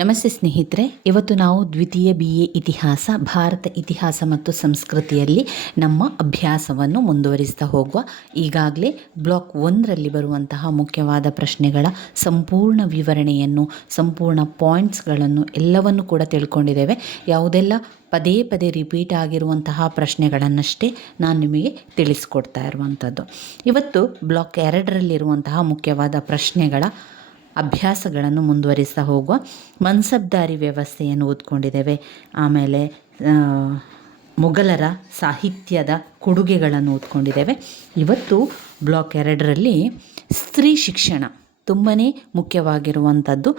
ನಮಸ್ತೆ ಸ್ನೇಹಿತರೆ, ಇವತ್ತು ನಾವು ದ್ವಿತೀಯ BA ಇತಿಹಾಸ, ಭಾರತ ಇತಿಹಾಸ ಮತ್ತು ಸಂಸ್ಕೃತಿಯಲ್ಲಿ ನಮ್ಮ ಅಭ್ಯಾಸವನ್ನು ಮುಂದುವರಿಸ್ತಾ ಹೋಗುವ. ಈಗಾಗಲೇ ಬ್ಲಾಕ್ 1ರಲ್ಲಿ ಬರುವಂತಹ ಮುಖ್ಯವಾದ ಪ್ರಶ್ನೆಗಳ ಸಂಪೂರ್ಣ ವಿವರಣೆಯನ್ನು, ಸಂಪೂರ್ಣ ಪಾಯಿಂಟ್ಸ್ಗಳನ್ನು ಎಲ್ಲವನ್ನು ಕೂಡ ತಿಳ್ಕೊಂಡಿದ್ದೇವೆ. ಯಾವುದೆಲ್ಲ ಪದೇ ಪದೇ ರಿಪೀಟ್ ಆಗಿರುವಂತಹ ಪ್ರಶ್ನೆಗಳನ್ನಷ್ಟೇ ನಾನು ನಿಮಗೆ ತಿಳಿಸ್ಕೊಡ್ತಾ ಇರುವಂಥದ್ದು. ಇವತ್ತು ಬ್ಲಾಕ್ 2ರಲ್ಲಿರುವಂತಹ ಮುಖ್ಯವಾದ ಪ್ರಶ್ನೆಗಳ ಅಭ್ಯಾಸಗಳನ್ನು ಮುಂದುವರಿಸ್ತಾ ಹೋಗುವ. ಮನ್ಸಬ್ದಾರಿ ವ್ಯವಸ್ಥೆಯನ್ನು ಓದ್ಕೊಂಡಿದ್ದೇವೆ. ಆಮೇಲೆ ಮೊಘಲರ ಸಾಹಿತ್ಯದ ಕೊಡುಗೆಗಳನ್ನು ಓದ್ಕೊಂಡಿದ್ದೇವೆ. ಇವತ್ತು ಬ್ಲಾಕ್ 2ರಲ್ಲಿ ಸ್ತ್ರೀ ಶಿಕ್ಷಣ ತುಂಬಾ ಮುಖ್ಯವಾಗಿರುವಂಥದ್ದು.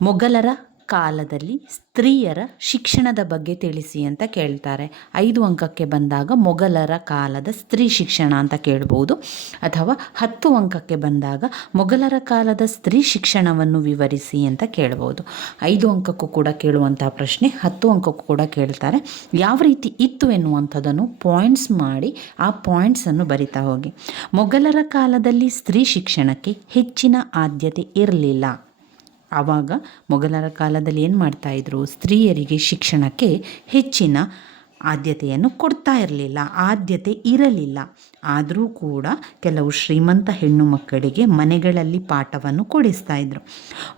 ಮೊಘಲರ ಕಾಲದಲ್ಲಿ ಸ್ತ್ರೀಯರ ಶಿಕ್ಷಣದ ಬಗ್ಗೆ ತಿಳಿಸಿ ಅಂತ ಕೇಳ್ತಾರೆ. 5 ಅಂಕಕ್ಕೆ ಬಂದಾಗ ಮೊಘಲರ ಕಾಲದ ಸ್ತ್ರೀ ಶಿಕ್ಷಣ ಅಂತ ಕೇಳ್ಬೋದು, ಅಥವಾ 10 ಅಂಕಕ್ಕೆ ಬಂದಾಗ ಮೊಘಲರ ಕಾಲದ ಸ್ತ್ರೀ ಶಿಕ್ಷಣವನ್ನು ವಿವರಿಸಿ ಅಂತ ಕೇಳ್ಬೋದು. 5 ಅಂಕಕ್ಕೂ ಕೂಡ ಕೇಳುವಂತಹ ಪ್ರಶ್ನೆ, 10 ಅಂಕಕ್ಕೂ ಕೂಡ ಕೇಳ್ತಾರೆ. ಯಾವ ರೀತಿ ಇತ್ತು ಎನ್ನುವಂಥದ್ದನ್ನು ಪಾಯಿಂಟ್ಸ್ ಮಾಡಿ ಆ ಪಾಯಿಂಟ್ಸನ್ನು ಬರಿತಾ ಹೋಗಿ. ಮೊಘಲರ ಕಾಲದಲ್ಲಿ ಸ್ತ್ರೀ ಶಿಕ್ಷಣಕ್ಕೆ ಹೆಚ್ಚಿನ ಆದ್ಯತೆ ಇರಲಿಲ್ಲ. ಆವಾಗ ಮೊಘಲರ ಕಾಲದಲ್ಲಿ ಏನು ಮಾಡ್ತಾಯಿದ್ರು, ಸ್ತ್ರೀಯರಿಗೆ ಶಿಕ್ಷಣಕ್ಕೆ ಹೆಚ್ಚಿನ ಆದ್ಯತೆಯನ್ನು ಕೊಡ್ತಾ ಇರಲಿಲ್ಲ, ಆದ್ಯತೆ ಇರಲಿಲ್ಲ. ಆದರೂ ಕೂಡ ಕೆಲವು ಶ್ರೀಮಂತ ಹೆಣ್ಣು ಮಕ್ಕಳಿಗೆ ಮನೆಗಳಲ್ಲಿ ಪಾಠವನ್ನು ಕೊಡಿಸ್ತಾ ಇದ್ರು.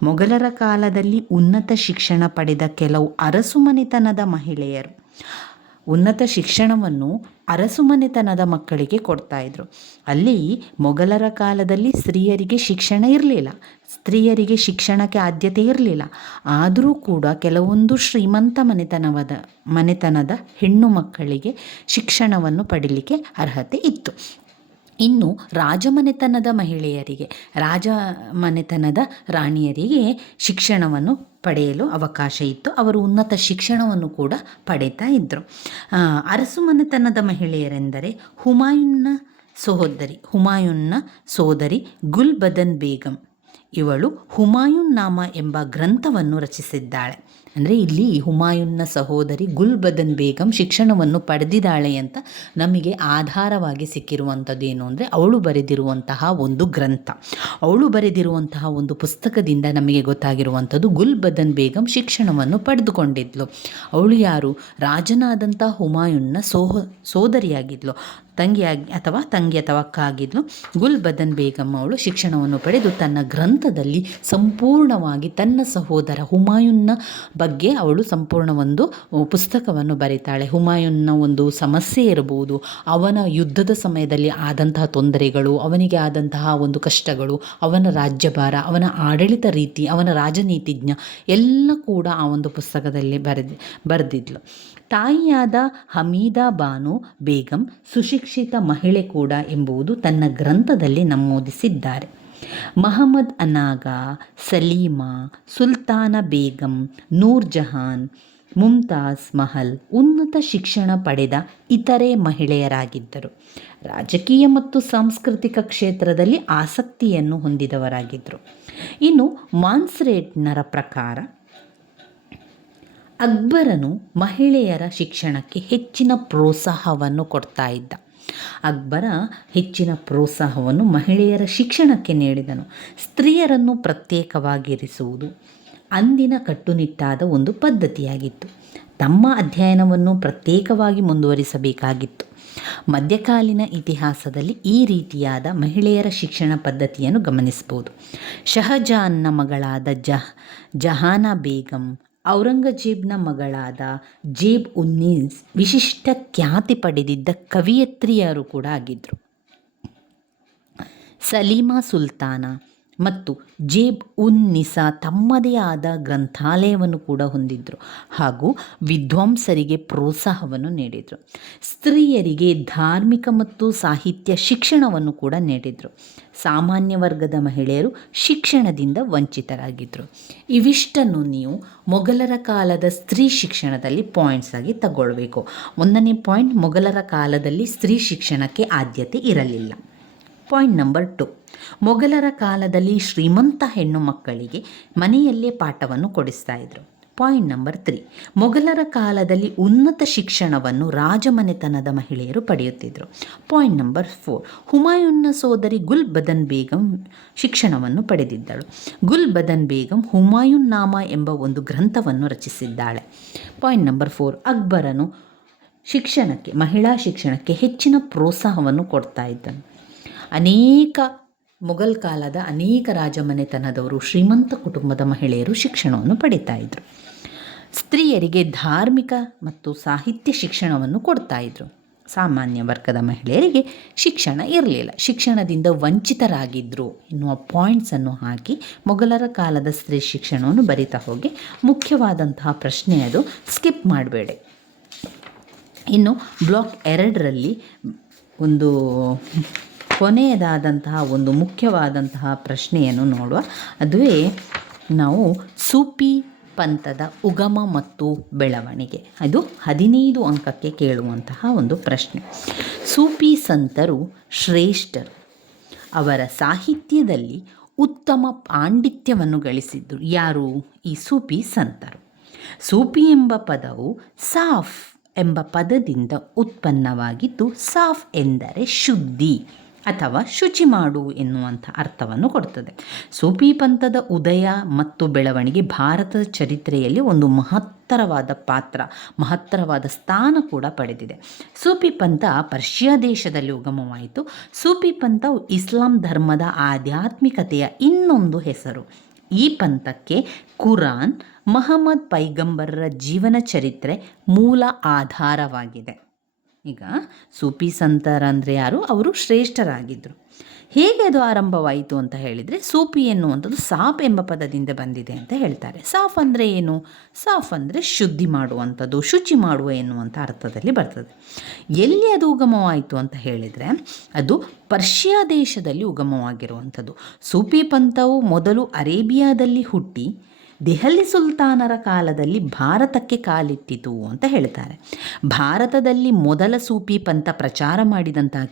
ಮೊಘಲರ ಕಾಲದಲ್ಲಿ ಉನ್ನತ ಶಿಕ್ಷಣ ಪಡೆದ ಕೆಲವು ಅರಸುಮನೆತನದ ಮಹಿಳೆಯರು ಉನ್ನತ ಶಿಕ್ಷಣವನ್ನು ಅರಸುಮನೆತನದ ಮಕ್ಕಳಿಗೆ ಕೊಡ್ತಾಯಿದ್ರು. ಅಲ್ಲಿ ಮೊಘಲರ ಕಾಲದಲ್ಲಿ ಸ್ತ್ರೀಯರಿಗೆ ಶಿಕ್ಷಣ ಇರಲಿಲ್ಲ, ಸ್ತ್ರೀಯರಿಗೆ ಶಿಕ್ಷಣಕ್ಕೆ ಆದ್ಯತೆ ಇರಲಿಲ್ಲ. ಆದರೂ ಕೂಡ ಕೆಲವೊಂದು ಶ್ರೀಮಂತ ಮನೆತನದ ಹೆಣ್ಣು ಮಕ್ಕಳಿಗೆ ಶಿಕ್ಷಣವನ್ನು ಪಡೀಲಿಕ್ಕೆ ಅರ್ಹತೆ ಇತ್ತು. ಇನ್ನು ರಾಜಮನೆತನದ ಮಹಿಳೆಯರಿಗೆ, ರಾಜಮನೆತನದ ರಾಣಿಯರಿಗೆ ಶಿಕ್ಷಣವನ್ನು ಪಡೆಯಲು ಅವಕಾಶ ಇತ್ತು. ಅವರು ಉನ್ನತ ಶಿಕ್ಷಣವನ್ನು ಕೂಡ ಪಡೀತಾ ಇದ್ದರು. ಅರಸುಮನೆತನದ ಮಹಿಳೆಯರೆಂದರೆ ಹುಮಾಯೂನ್ನ ಸೋದರಿ ಗುಲ್ಬದನ್ ಬೇಗಂ. ಇವಳು ಹುಮಾಯೂನ್ ನಾಮ ಎಂಬ ಗ್ರಂಥವನ್ನು ರಚಿಸಿದ್ದಾಳೆ. ಅಂದರೆ ಇಲ್ಲಿ ಹುಮಾಯೂನ್ನ ಸಹೋದರಿ ಗುಲ್ಬದನ್ ಬೇಗಂ ಶಿಕ್ಷಣವನ್ನು ಪಡೆದಿದ್ದಾಳೆ ಅಂತ ನಮಗೆ ಆಧಾರವಾಗಿ ಸಿಕ್ಕಿರುವಂಥದ್ದು ಏನು ಅಂದರೆ, ಅವಳು ಬರೆದಿರುವಂತಹ ಒಂದು ಗ್ರಂಥ, ಅವಳು ಬರೆದಿರುವಂತಹ ಒಂದು ಪುಸ್ತಕದಿಂದ ನಮಗೆ ಗೊತ್ತಾಗಿರುವಂಥದ್ದು ಗುಲ್ಬದನ್ ಬೇಗಂ ಶಿಕ್ಷಣವನ್ನು ಪಡೆದುಕೊಂಡಿದ್ಲು. ಅವಳು ಯಾರು? ರಾಜನಾದಂಥ ಹುಮಾಯೂನ್ನ ಸೋದರಿಯಾಗಿದ್ಲು, ತಂಗಿ ಅಥವಾ ಅಕ್ಕ ಆಗಿದ್ಲು. ಗುಲ್ಬದನ್ ಬೇಗಂ ಅವಳು ಶಿಕ್ಷಣವನ್ನು ಪಡೆದು ತನ್ನ ಗ್ರಂಥದಲ್ಲಿ ಸಂಪೂರ್ಣವಾಗಿ ತನ್ನ ಸಹೋದರ ಹುಮಾಯೂನ್ನ ಬಗ್ಗೆ ಅವಳು ಸಂಪೂರ್ಣ ಒಂದು ಪುಸ್ತಕವನ್ನು ಬರೀತಾಳೆ. ಹುಮಾಯೂನ್ನ ಒಂದು ಸಮಸ್ಯೆ ಇರಬಹುದು, ಅವನ ಯುದ್ಧದ ಸಮಯದಲ್ಲಿ ಆದಂತಹ ತೊಂದರೆಗಳು, ಅವನಿಗೆ ಆದಂತಹ ಒಂದು ಕಷ್ಟಗಳು, ಅವನ ರಾಜ್ಯಭಾರ, ಅವನ ಆಡಳಿತ ರೀತಿ, ಅವನ ರಾಜನೀತಿಜ್ಞ ಎಲ್ಲ ಕೂಡ ಆ ಒಂದು ಪುಸ್ತಕದಲ್ಲಿ ಬರೆದಿದ್ಲು. ತಾಯಿಯಾದ ಹಮೀದಾ ಬಾನು ಬೇಗಂ ಸುಶಿಕ್ಷಿತ ಮಹಿಳೆ ಕೂಡ ಎಂಬುದು ತನ್ನ ಗ್ರಂಥದಲ್ಲಿ ನಮೂದಿಸಿದ್ದಾರೆ. ಮಹಮ್ಮದ್ ಅನಾಗಾ, ಸಲೀಮಾ, ಸುಲ್ತಾನ ಬೇಗಂ, ನೂರ್ ಜಹಾನ್, ಮುಮ್ತಾಜ್ ಮಹಲ್ ಉನ್ನತ ಶಿಕ್ಷಣ ಪಡೆದ ಇತರೆ ಮಹಿಳೆಯರಾಗಿದ್ದರು. ರಾಜಕೀಯ ಮತ್ತು ಸಾಂಸ್ಕೃತಿಕ ಕ್ಷೇತ್ರದಲ್ಲಿ ಆಸಕ್ತಿಯನ್ನು ಹೊಂದಿದವರಾಗಿದ್ದರು. ಇನ್ನು ಮಾನ್ಸ್ರೇಟ್ನರ ಪ್ರಕಾರ ಅಕ್ಬರನು ಮಹಿಳೆಯರ ಶಿಕ್ಷಣಕ್ಕೆ ಹೆಚ್ಚಿನ ಪ್ರೋತ್ಸಾಹವನ್ನು ಕೊಡ್ತಾ ಇದ್ದ. ಅಕ್ಬರ ಹೆಚ್ಚಿನ ಪ್ರೋತ್ಸಾಹವನ್ನು ಮಹಿಳೆಯರ ಶಿಕ್ಷಣಕ್ಕೆ ನೀಡಿದನು. ಸ್ತ್ರೀಯರನ್ನು ಪ್ರತ್ಯೇಕವಾಗಿರಿಸುವುದು ಅಂದಿನ ಕಟ್ಟುನಿಟ್ಟಾದ ಒಂದು ಪದ್ಧತಿಯಾಗಿತ್ತು. ತಮ್ಮ ಅಧ್ಯಯನವನ್ನು ಪ್ರತ್ಯೇಕವಾಗಿ ಮುಂದುವರಿಸಬೇಕಾಗಿತ್ತು. ಮಧ್ಯಕಾಲೀನ ಇತಿಹಾಸದಲ್ಲಿ ಈ ರೀತಿಯಾದ ಮಹಿಳೆಯರ ಶಿಕ್ಷಣ ಪದ್ಧತಿಯನ್ನು ಗಮನಿಸಬಹುದು. ಶಹಜಾನ್ನ ಮಗಳಾದ ಜಹಾನಾ ಬೇಗಂ, ಔರಂಗಜೇಬ್ನ ಮಗಳಾದ ಜೇಬ್ ಉನ್ನೀಸ್ ವಿಶಿಷ್ಟ ಖ್ಯಾತಿ ಪಡೆದಿದ್ದ ಕವಿಯತ್ರಿಯರು ಕೂಡ ಆಗಿದ್ದರು. ಸಲೀಮಾ ಸುಲ್ತಾನ ಮತ್ತು ಜೇಬ್ ಉನ್ ನಿಸಾ ತಮ್ಮದೇ ಆದ ಗ್ರಂಥಾಲಯವನ್ನು ಕೂಡ ಹೊಂದಿದ್ದರು ಹಾಗೂ ವಿದ್ವಾಂಸರಿಗೆ ಪ್ರೋತ್ಸಾಹವನ್ನು ನೀಡಿದರು. ಸ್ತ್ರೀಯರಿಗೆ ಧಾರ್ಮಿಕ ಮತ್ತು ಸಾಹಿತ್ಯ ಶಿಕ್ಷಣವನ್ನು ಕೂಡ ನೀಡಿದರು. ಸಾಮಾನ್ಯ ವರ್ಗದ ಮಹಿಳೆಯರು ಶಿಕ್ಷಣದಿಂದ ವಂಚಿತರಾಗಿದ್ದರು. ಇವಿಷ್ಟನ್ನು ನೀವು ಮೊಘಲರ ಕಾಲದ ಸ್ತ್ರೀ ಶಿಕ್ಷಣದಲ್ಲಿ ಪಾಯಿಂಟ್ಸ್ ಆಗಿ ತಗೊಳ್ಬೇಕು. 1ನೇ ಪಾಯಿಂಟ್, ಮೊಘಲರ ಕಾಲದಲ್ಲಿ ಸ್ತ್ರೀ ಶಿಕ್ಷಣಕ್ಕೆ ಆದ್ಯತೆ ಇರಲಿಲ್ಲ. ಪಾಯಿಂಟ್ ನಂಬರ್ 2, ಮೊಘಲರ ಕಾಲದಲ್ಲಿ ಶ್ರೀಮಂತ ಹೆಣ್ಣು ಮಕ್ಕಳಿಗೆ ಮನೆಯಲ್ಲೇ ಪಾಠವನ್ನು ಕೊಡಿಸ್ತಾ ಇದ್ರು. ಪಾಯಿಂಟ್ ನಂಬರ್ 3, ಮೊಘಲರ ಕಾಲದಲ್ಲಿ ಉನ್ನತ ಶಿಕ್ಷಣವನ್ನು ರಾಜಮನೆತನದ ಮಹಿಳೆಯರು ಪಡೆಯುತ್ತಿದ್ದರು. ಪಾಯಿಂಟ್ ನಂಬರ್ 4, ಹುಮಾಯೂನ್ನ ಸೋದರಿ ಗುಲ್ ಬದನ್ ಬೇಗಂ ಶಿಕ್ಷಣವನ್ನು ಪಡೆದಿದ್ದಳು. ಗುಲ್ ಬದನ್ ಬೇಗಂ ಹುಮಾಯೂನ್ ನಾಮ ಎಂಬ ಒಂದು ಗ್ರಂಥವನ್ನು ರಚಿಸಿದ್ದಾಳೆ. ಪಾಯಿಂಟ್ ನಂಬರ್ 4, ಅಕ್ಬರನು ಮಹಿಳಾ ಶಿಕ್ಷಣಕ್ಕೆ ಹೆಚ್ಚಿನ ಪ್ರೋತ್ಸಾಹವನ್ನು ಕೊಡ್ತಾ ಇದ್ದನು. ಮೊಘಲ್ ಕಾಲದ ಅನೇಕ ರಾಜಮನೆತನದವರು, ಶ್ರೀಮಂತ ಕುಟುಂಬದ ಮಹಿಳೆಯರು ಶಿಕ್ಷಣವನ್ನು ಪಡಿತಾ ಇದ್ದರು. ಸ್ತ್ರೀಯರಿಗೆ ಧಾರ್ಮಿಕ ಮತ್ತು ಸಾಹಿತ್ಯ ಶಿಕ್ಷಣವನ್ನು ಕೊಡ್ತಾ ಇದ್ದರು. ಸಾಮಾನ್ಯ ವರ್ಗದ ಮಹಿಳೆಯರಿಗೆ ಶಿಕ್ಷಣ ಇರಲಿಲ್ಲ, ಶಿಕ್ಷಣದಿಂದ ವಂಚಿತರಾಗಿದ್ದರು ಎನ್ನುವ ಪಾಯಿಂಟ್ಸನ್ನು ಹಾಕಿ ಮೊಘಲರ ಕಾಲದ ಸ್ತ್ರೀ ಶಿಕ್ಷಣವನ್ನು ಬರಿತಾ ಹೋಗಿ. ಮುಖ್ಯವಾದಂತಹ ಪ್ರಶ್ನೆ ಅದು, ಸ್ಕಿಪ್ ಮಾಡಬೇಡಿ. ಇನ್ನು ಬ್ಲಾಕ್ 2ರಲ್ಲಿ ಒಂದು ಕೊನೆಯದಾದಂತಹ ಒಂದು ಮುಖ್ಯವಾದಂತಹ ಪ್ರಶ್ನೆಯನ್ನು ನೋಡುವ. ಅದುವೇ ನಾವು ಸೂಫಿ ಪಂಥದ ಉಗಮ ಮತ್ತು ಬೆಳವಣಿಗೆ. ಅದು 15 ಅಂಕಕ್ಕೆ ಕೇಳುವಂತಹ ಒಂದು ಪ್ರಶ್ನೆ. ಸೂಫಿ ಸಂತರು ಶ್ರೇಷ್ಠರು. ಅವರ ಸಾಹಿತ್ಯದಲ್ಲಿ ಉತ್ತಮ ಪಾಂಡಿತ್ಯವನ್ನು ಗಳಿಸಿದ್ದರು. ಯಾರು? ಈ ಸೂಫಿ ಸಂತರು. ಸೂಫಿ ಎಂಬ ಪದವು ಸಾಫ್ ಎಂಬ ಪದದಿಂದ ಉತ್ಪನ್ನವಾಗಿದ್ದು, ಸಾಫ್ ಎಂದರೆ ಶುದ್ಧಿ ಅಥವಾ ಶುಚಿ ಮಾಡು ಎನ್ನುವಂಥ ಅರ್ಥವನ್ನು ಕೊಡ್ತದೆ. ಸೂಫಿ ಪಂಥದ ಉದಯ ಮತ್ತು ಬೆಳವಣಿಗೆ ಭಾರತದ ಚರಿತ್ರೆಯಲ್ಲಿ ಒಂದು ಮಹತ್ತರವಾದ ಸ್ಥಾನ ಕೂಡ ಪಡೆದಿದೆ. ಸೂಫಿ ಪಂಥ ಪರ್ಷಿಯಾ ದೇಶದಲ್ಲಿ ಉಗಮವಾಯಿತು. ಸೂಫಿ ಪಂಥವು ಇಸ್ಲಾಂ ಧರ್ಮದ ಆಧ್ಯಾತ್ಮಿಕತೆಯ ಇನ್ನೊಂದು ಹೆಸರು. ಈ ಪಂಥಕ್ಕೆ ಕುರಾನ್, ಮಹಮ್ಮದ್ ಪೈಗಂಬರರ ಜೀವನ ಚರಿತ್ರೆ ಮೂಲ ಆಧಾರವಾಗಿದೆ. ಈಗ ಸೂಫಿ ಸಂತರಂದರೆ ಯಾರು? ಅವರು ಶ್ರೇಷ್ಠರಾಗಿದ್ದರು. ಹೇಗೆ ಅದು ಆರಂಭವಾಯಿತು ಅಂತ ಹೇಳಿದರೆ, ಸೂಫಿ ಎನ್ನುವಂಥದ್ದು ಸಾಫ್ ಎಂಬ ಪದದಿಂದ ಬಂದಿದೆ ಅಂತ ಹೇಳ್ತಾರೆ. ಸಾಫ್ ಅಂದರೆ ಏನು? ಸಾಫ್ ಅಂದರೆ ಶುದ್ಧಿ ಮಾಡುವಂಥದ್ದು, ಶುಚಿ ಮಾಡುವ ಎನ್ನುವಂಥ ಅರ್ಥದಲ್ಲಿ ಬರ್ತದೆ. ಎಲ್ಲಿ ಅದು ಉಗಮವಾಯಿತು ಅಂತ ಹೇಳಿದರೆ, ಅದು ಪರ್ಷಿಯಾ ದೇಶದಲ್ಲಿ ಉಗಮವಾಗಿರುವಂಥದ್ದು. ಸೂಫಿ ಪಂಥವು ಮೊದಲು ಅರೇಬಿಯಾದಲ್ಲಿ ಹುಟ್ಟಿ ದೆಹಲಿ ಸುಲ್ತಾನರ ಕಾಲದಲ್ಲಿ ಭಾರತಕ್ಕೆ ಕಾಲಿಟ್ಟಿತು ಅಂತ ಹೇಳ್ತಾರೆ. ಭಾರತದಲ್ಲಿ ಮೊದಲ ಸೂಫಿ ಪಂಥ ಪ್ರಚಾರ ಮಾಡಿದಂತಹ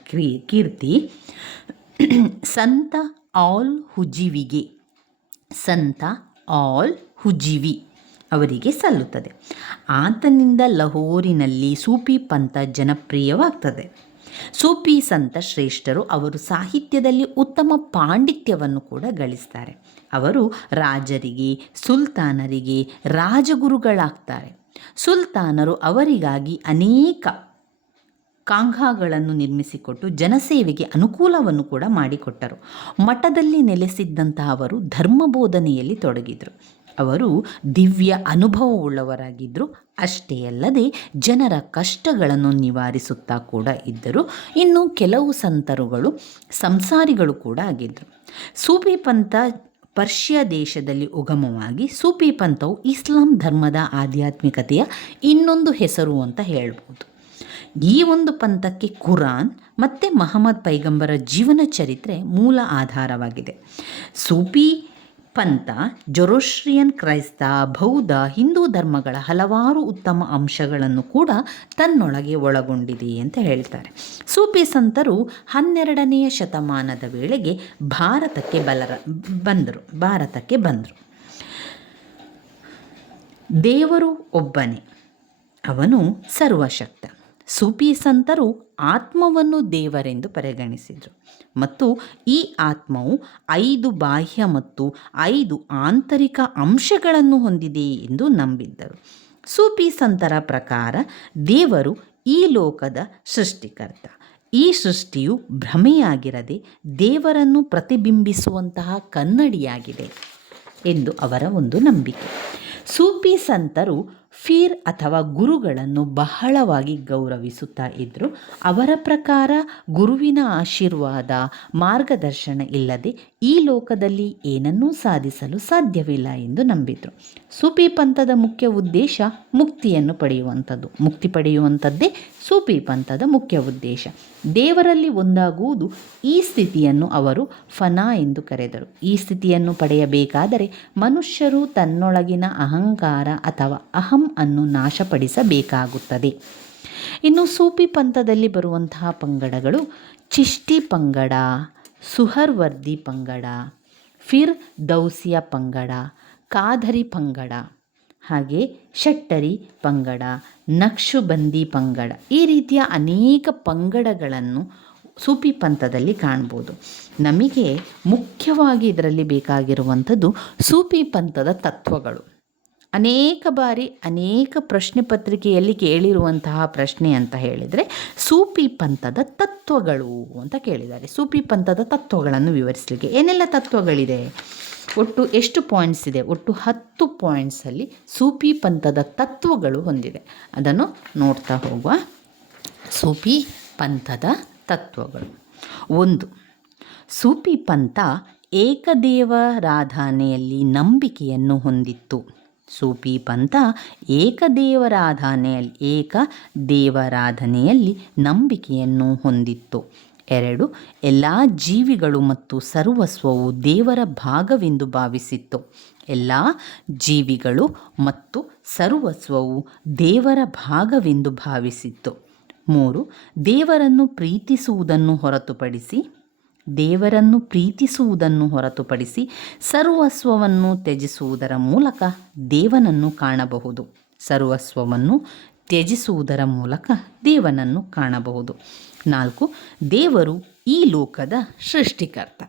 ಕೀರ್ತಿ ಸಂತ ಆಲ್ ಹುಜಿವಿ ಅವರಿಗೆ ಸಲ್ಲುತ್ತದೆ. ಆತನಿಂದ ಲಾಹೋರಿನಲ್ಲಿ ಸೂಫಿ ಪಂಥ ಜನಪ್ರಿಯವಾಗ್ತದೆ. ಸೂಫಿ ಸಂತ ಶ್ರೇಷ್ಠರು. ಅವರು ಸಾಹಿತ್ಯದಲ್ಲಿ ಉತ್ತಮ ಪಾಂಡಿತ್ಯವನ್ನು ಕೂಡ ಗಳಿಸ್ತಾರೆ. ಅವರು ರಾಜರಿಗೆ, ಸುಲ್ತಾನರಿಗೆ ರಾಜಗುರುಗಳಾಗ್ತಾರೆ. ಸುಲ್ತಾನರು ಅವರಿಗಾಗಿ ಅನೇಕ ಕಾಂಘಾಗಳನ್ನು ನಿರ್ಮಿಸಿಕೊಟ್ಟು ಜನಸೇವೆಗೆ ಅನುಕೂಲವನ್ನು ಕೂಡ ಮಾಡಿಕೊಟ್ಟರು. ಮಠದಲ್ಲಿ ನೆಲೆಸಿದ್ದಂತಹ ಅವರು ಧರ್ಮ ಬೋಧನೆಯಲ್ಲಿ ತೊಡಗಿದರು. ಅವರು ದಿವ್ಯ ಅನುಭವವುಳ್ಳವರಾಗಿದ್ದರು. ಅಷ್ಟೇ ಅಲ್ಲದೆ ಜನರ ಕಷ್ಟಗಳನ್ನು ನಿವಾರಿಸುತ್ತಾ ಕೂಡ ಇದ್ದರು. ಇನ್ನು ಕೆಲವು ಸಂತರುಗಳು ಸಂಸಾರಿಗಳು ಕೂಡ ಆಗಿದ್ದರು. ಸೂಫಿ ಪಂಥ ಪರ್ಷಿಯಾ ದೇಶದಲ್ಲಿ ಉಗಮವಾಗಿ, ಸೂಫಿ ಪಂಥವು ಇಸ್ಲಾಂ ಧರ್ಮದ ಆಧ್ಯಾತ್ಮಿಕತೆಯ ಇನ್ನೊಂದು ಹೆಸರು ಅಂತ ಹೇಳ್ಬೋದು. ಈ ಒಂದು ಪಂಥಕ್ಕೆ ಕುರಾನ್ ಮತ್ತು ಮಹಮ್ಮದ್ ಪೈಗಂಬರ ಜೀವನ ಚರಿತ್ರೆ ಮೂಲ ಆಧಾರವಾಗಿದೆ. ಸೂಫಿ ಪಂಥ ಜೊರೋಸ್ಟ್ರಿಯನ್, ಕ್ರೈಸ್ತ, ಬೌದ್ಧ, ಹಿಂದೂ ಧರ್ಮಗಳ ಹಲವಾರು ಉತ್ತಮ ಅಂಶಗಳನ್ನು ಕೂಡ ತನ್ನೊಳಗೆ ಒಳಗೊಂಡಿದೆ ಅಂತ ಹೇಳ್ತಾರೆ. ಸೂಫಿ ಸಂತರು 12ನೆಯ ಶತಮಾನದ ವೇಳೆಗೆ ಭಾರತಕ್ಕೆ ಬಂದರು. ದೇವರು ಒಬ್ಬನೇ, ಅವನು ಸರ್ವಶಕ್ತ. ಸೂಫಿ ಸಂತರು ಆತ್ಮವನ್ನು ದೇವರೆಂದು ಪರಿಗಣಿಸಿದರು ಮತ್ತು ಈ ಆತ್ಮವು 5 ಬಾಹ್ಯ ಮತ್ತು 5 ಆಂತರಿಕ ಅಂಶಗಳನ್ನು ಹೊಂದಿದೆ ಎಂದು ನಂಬಿದ್ದರು. ಸೂಫಿ ಸಂತರ ಪ್ರಕಾರ ದೇವರು ಈ ಲೋಕದ ಸೃಷ್ಟಿಕರ್ತ. ಈ ಸೃಷ್ಟಿಯು ಭ್ರಮೆಯಾಗಿರದೆ ದೇವರನ್ನು ಪ್ರತಿಬಿಂಬಿಸುವಂತಹ ಕನ್ನಡಿಯಾಗಿದೆ ಎಂದು ಅವರ ಒಂದು ನಂಬಿಕೆ. ಸೂಫಿ ಸಂತರು ಫೀರ್ ಅಥವಾ ಗುರುಗಳನ್ನು ಬಹಳವಾಗಿ ಗೌರವಿಸುತ್ತಾ ಇದ್ದರು. ಅವರ ಪ್ರಕಾರ ಗುರುವಿನ ಆಶೀರ್ವಾದ, ಮಾರ್ಗದರ್ಶನ ಇಲ್ಲದೆ ಈ ಲೋಕದಲ್ಲಿ ಏನನ್ನೂ ಸಾಧಿಸಲು ಸಾಧ್ಯವಿಲ್ಲ ಎಂದು ನಂಬಿದರು. ಸೂಫಿ ಪಂಥದ ಮುಖ್ಯ ಉದ್ದೇಶ ಮುಕ್ತಿಯನ್ನು ಪಡೆಯುವಂಥದ್ದು. ಮುಕ್ತಿ ಪಡೆಯುವಂಥದ್ದೇ ಸೂಫಿ ಪಂಥದ ಮುಖ್ಯ ಉದ್ದೇಶ. ದೇವರಲ್ಲಿ ಒಂದಾಗುವುದು. ಈ ಸ್ಥಿತಿಯನ್ನು ಅವರು ಫನಾ ಎಂದು ಕರೆದರು. ಈ ಸ್ಥಿತಿಯನ್ನು ಪಡೆಯಬೇಕಾದರೆ ಮನುಷ್ಯರು ತನ್ನೊಳಗಿನ ಅಹಂಕಾರ ಅಥವಾ ಅಹಂ ಅನ್ನು ನಾಶಪಡಿಸಬೇಕಾಗುತ್ತದೆ. ಇನ್ನು ಸೂಫಿ ಪಂಥದಲ್ಲಿ ಬರುವಂತಹ ಪಂಗಡಗಳು ಚಿಷ್ಟಿ ಪಂಗಡ, ಸುಹರ್ವರ್ದಿ ಪಂಗಡ, ಫಿರ್ ದೌಸಿಯ ಪಂಗಡ, ಕಾದರಿ ಪಂಗಡ, ಹಾಗೆ ಷಟ್ಟರಿ ಪಂಗಡ, ನಕ್ಷುಬಂದಿ ಪಂಗಡ, ಈ ರೀತಿಯ ಅನೇಕ ಪಂಗಡಗಳನ್ನು ಸೂಫಿ ಪಂಥದಲ್ಲಿ ಕಾಣ್ಬೋದು. ನಮಗೆ ಮುಖ್ಯವಾಗಿ ಇದರಲ್ಲಿ ಬೇಕಾಗಿರುವಂಥದ್ದು ಸೂಫಿ ಪಂಥದ ತತ್ವಗಳು. ಅನೇಕ ಬಾರಿ ಅನೇಕ ಪ್ರಶ್ನೆ ಪತ್ರಿಕೆಯಲ್ಲಿ ಕೇಳಿರುವಂತಹ ಪ್ರಶ್ನೆ ಅಂತ ಹೇಳಿದರೆ ಸೂಫಿ ಪಂಥದ ತತ್ವಗಳು ಅಂತ ಕೇಳಿದ್ದಾರೆ. ಸೂಫಿ ಪಂಥದ ತತ್ವಗಳನ್ನು ವಿವರಿಸಲಿಕ್ಕೆ ಏನೆಲ್ಲ ತತ್ವಗಳಿದೆ, ಒಟ್ಟು ಎಷ್ಟು ಪಾಯಿಂಟ್ಸ್ ಇದೆ, ಒಟ್ಟು 10 ಪಾಯಿಂಟ್ಸಲ್ಲಿ ಸೂಫಿ ಪಂಥದ ತತ್ವಗಳು ಹೊಂದಿದೆ. ಅದನ್ನು ನೋಡ್ತಾ ಹೋಗುವ. ಸೂಫಿ ಪಂಥದ ತತ್ವಗಳು. 1. ಸೂಫಿ ಪಂಥ ಏಕದೇವರಾಧನೆಯಲ್ಲಿ ನಂಬಿಕೆಯನ್ನು ಹೊಂದಿತ್ತು. ಸೂಫಿ ಪಂಥ ಏಕದೇವರಾಧನೆಯಲ್ಲಿ ನಂಬಿಕೆಯನ್ನು ಹೊಂದಿತ್ತು. 2. ಎಲ್ಲ ಜೀವಿಗಳು ಮತ್ತು ಸರ್ವಸ್ವವು ದೇವರ ಭಾಗವೆಂದು ಭಾವಿಸಿತ್ತು. ಎಲ್ಲ ಜೀವಿಗಳು ಮತ್ತು ಸರ್ವಸ್ವವು ದೇವರ ಭಾಗವೆಂದು ಭಾವಿಸಿತ್ತು. 3. ದೇವರನ್ನು ಹೊರತುಪಡಿಸಿ ಸರ್ವಸ್ವವನ್ನು ತ್ಯಜಿಸುವುದರ ಮೂಲಕ ದೇವನನ್ನು ಕಾಣಬಹುದು. 4. ದೇವರು ಈ ಲೋಕದ ಸೃಷ್ಟಿಕರ್ತ.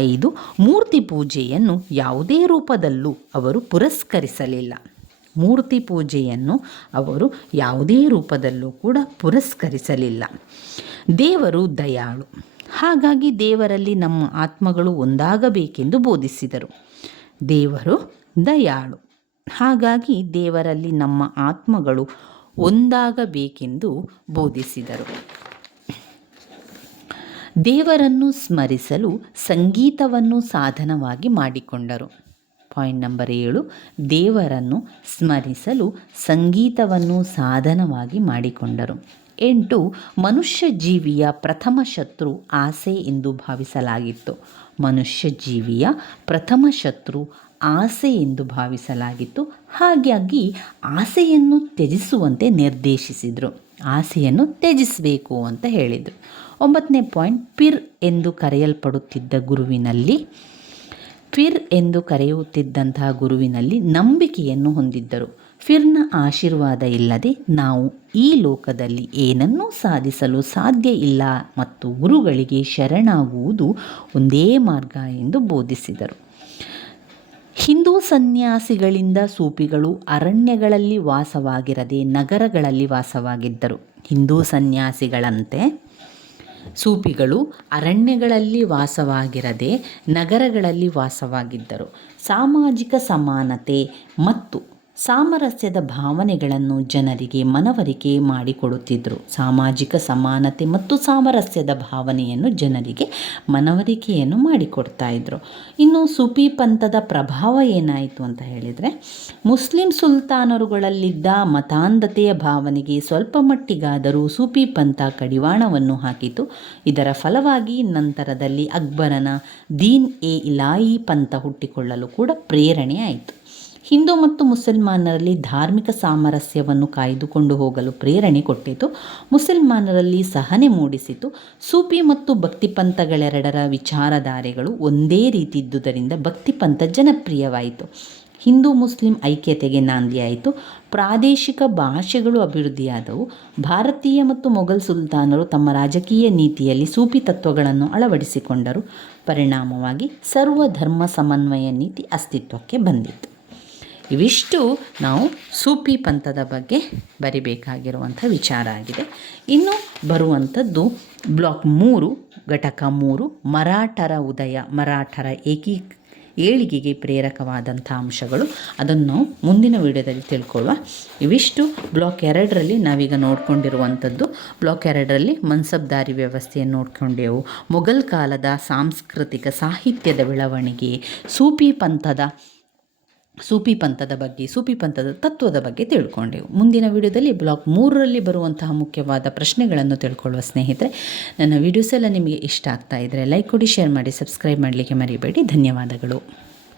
5. ಮೂರ್ತಿ ಪೂಜೆಯನ್ನು ಯಾವುದೇ ರೂಪದಲ್ಲೂ ಅವರು ಪುರಸ್ಕರಿಸಲಿಲ್ಲ. ದೇವರು ದಯಾಳು, ಹಾಗಾಗಿ ದೇವರಲ್ಲಿ ನಮ್ಮ ಆತ್ಮಗಳು ಒಂದಾಗಬೇಕೆಂದು ಬೋಧಿಸಿದರು. ದೇವರನ್ನು ಸ್ಮರಿಸಲು ಸಂಗೀತವನ್ನು ಸಾಧನವಾಗಿ ಮಾಡಿಕೊಂಡರು. Point number 7. ದೇವರನ್ನು ಸ್ಮರಿಸಲು ಸಂಗೀತವನ್ನು ಸಾಧನವಾಗಿ ಮಾಡಿಕೊಂಡರು. 8. ಮನುಷ್ಯ ಜೀವಿಯ ಪ್ರಥಮ ಶತ್ರು ಆಸೆ ಎಂದು ಭಾವಿಸಲಾಗಿತ್ತು. ಹಾಗಾಗಿ ಆಸೆಯನ್ನು ತ್ಯಜಿಸುವಂತೆ ನಿರ್ದೇಶಿಸಿದರು. ಆಸೆಯನ್ನು ತ್ಯಜಿಸಬೇಕು ಅಂತ ಹೇಳಿದರು. 9ನೇ ಪಾಯಿಂಟ್. ಪಿರ್ ಎಂದು ಕರೆಯುತ್ತಿದ್ದಂತಹ ಗುರುವಿನಲ್ಲಿ ನಂಬಿಕೆಯನ್ನು ಹೊಂದಿದ್ದರು. ಫಿರ್ನ ಆಶೀರ್ವಾದ ಇಲ್ಲದೆ ನಾವು ಈ ಲೋಕದಲ್ಲಿ ಏನನ್ನೂ ಸಾಧಿಸಲು ಸಾಧ್ಯ ಇಲ್ಲ ಮತ್ತು ಗುರುಗಳಿಗೆ ಶರಣಾಗುವುದು ಒಂದೇ ಮಾರ್ಗ ಎಂದು ಬೋಧಿಸಿದರು. ಹಿಂದೂ ಸನ್ಯಾಸಿಗಳಿಂದ ಸೂಫಿಗಳು ಅರಣ್ಯಗಳಲ್ಲಿ ವಾಸವಾಗಿರದೆ ನಗರಗಳಲ್ಲಿ ವಾಸವಾಗಿದ್ದರು. ಹಿಂದೂ ಸನ್ಯಾಸಿಗಳಂತೆ ಸೂಫಿಗಳು ಅರಣ್ಯಗಳಲ್ಲಿ ವಾಸವಾಗಿರದೆ ನಗರಗಳಲ್ಲಿ ವಾಸವಾಗಿದ್ದರು. ಸಾಮಾಜಿಕ ಸಮಾನತೆ ಮತ್ತು ಸಾಮರಸ್ಯದ ಭಾವನೆಗಳನ್ನು ಜನರಿಗೆ ಮನವರಿಕೆ ಮಾಡಿಕೊಡುತ್ತಿದ್ದರು. ಮಾಡಿಕೊಡ್ತಾ ಇದ್ದರು. ಇನ್ನು ಸೂಫಿ ಪಂಥದ ಪ್ರಭಾವ ಏನಾಯಿತು ಅಂತ ಹೇಳಿದರೆ, ಮುಸ್ಲಿಂ ಸುಲ್ತಾನರುಗಳಲ್ಲಿದ್ದ ಮತಾಂಧತೆಯ ಭಾವನೆಗೆ ಸ್ವಲ್ಪ ಮಟ್ಟಿಗಾದರೂ ಸೂಫಿ ಪಂಥ ಕಡಿವಾಣವನ್ನು ಹಾಕಿತು. ಇದರ ಫಲವಾಗಿ ನಂತರದಲ್ಲಿ ಅಕ್ಬರನ ದೀನ್ ಎ ಇಲಾಯಿ ಪಂಥ ಹುಟ್ಟಿಕೊಳ್ಳಲು ಕೂಡ ಪ್ರೇರಣೆ ಆಯಿತು. ಹಿಂದೂ ಮತ್ತು ಮುಸಲ್ಮಾನರಲ್ಲಿ ಧಾರ್ಮಿಕ ಸಾಮರಸ್ಯವನ್ನು ಕಾಯ್ದುಕೊಂಡು ಹೋಗಲು ಪ್ರೇರಣೆ ಕೊಟ್ಟಿತು. ಮುಸಲ್ಮಾನರಲ್ಲಿ ಸಹನೆ ಮೂಡಿಸಿತು. ಸೂಫಿ ಮತ್ತು ಭಕ್ತಿ ಪಂಥಗಳೆರಡರ ವಿಚಾರಧಾರೆಗಳು ಒಂದೇ ರೀತಿ ಇದ್ದುದರಿಂದ ಭಕ್ತಿ ಪಂಥ ಜನಪ್ರಿಯವಾಯಿತು. ಹಿಂದೂ ಮುಸ್ಲಿಂ ಐಕ್ಯತೆಗೆ ನಾಂದಿಯಾಯಿತು. ಪ್ರಾದೇಶಿಕ ಭಾಷೆಗಳು ಅಭಿವೃದ್ಧಿಯಾದವು. ಭಾರತೀಯ ಮತ್ತು ಮೊಘಲ್ ಸುಲ್ತಾನರು ತಮ್ಮ ರಾಜಕೀಯ ನೀತಿಯಲ್ಲಿ ಸೂಫಿ ತತ್ವಗಳನ್ನು ಅಳವಡಿಸಿಕೊಂಡರು. ಪರಿಣಾಮವಾಗಿ ಸರ್ವಧರ್ಮ ಸಮನ್ವಯ ನೀತಿ ಅಸ್ತಿತ್ವಕ್ಕೆ ಬಂದಿತು. ಇವಿಷ್ಟು ನಾವು ಸೂಫಿ ಪಂಥದ ಬಗ್ಗೆ ಬರಿಬೇಕಾಗಿರುವಂಥ ವಿಚಾರ ಆಗಿದೆ. ಇನ್ನು ಬರುವಂಥದ್ದು ಬ್ಲಾಕ್ 3 ಘಟಕ 3 ಮರಾಠರ ಉದಯ, ಮರಾಠರ ಏಳಿಗೆಗೆ ಪ್ರೇರಕವಾದಂಥ ಅಂಶಗಳು. ಅದನ್ನು ನಾವು ಮುಂದಿನ ವಿಡಿಯೋದಲ್ಲಿ ತಿಳ್ಕೊಳ್ಳುವ. ಇವಿಷ್ಟು ಬ್ಲಾಕ್ 2ರಲ್ಲಿ ನಾವೀಗ ನೋಡ್ಕೊಂಡಿರುವಂಥದ್ದು. ಬ್ಲಾಕ್ 2ರಲ್ಲಿ ಮನ್ಸಬ್ದಾರಿ ವ್ಯವಸ್ಥೆಯನ್ನು ನೋಡ್ಕೊಂಡೆವು. ಮೊಘಲ್ ಕಾಲದ ಸಾಂಸ್ಕೃತಿಕ ಸಾಹಿತ್ಯದ ಬೆಳವಣಿಗೆ, ಸೂಫಿ ಪಂಥದ ಬಗ್ಗೆ, ಸೂಫಿ ಪಂಥದ ತತ್ವದ ಬಗ್ಗೆ ತಿಳ್ಕೊಂಡೆವು. ಮುಂದಿನ ವಿಡಿಯೋದಲ್ಲಿ ಬ್ಲಾಕ್ 3ರಲ್ಲಿ ಬರುವಂತಹ ಮುಖ್ಯವಾದ ಪ್ರಶ್ನೆಗಳನ್ನು ತಿಳ್ಕೊಳ್ಳುವ. ಸ್ನೇಹಿತರೆ, ನನ್ನ ವಿಡಿಯೋಸ್ ಎಲ್ಲ ನಿಮಗೆ ಇಷ್ಟ ಆಗ್ತಾ ಇದ್ದರೆ ಲೈಕ್ ಕೊಡಿ, ಶೇರ್ ಮಾಡಿ, ಸಬ್ಸ್ಕ್ರೈಬ್ ಮಾಡಲಿಕ್ಕೆ ಮರಿಬೇಡಿ. ಧನ್ಯವಾದಗಳು.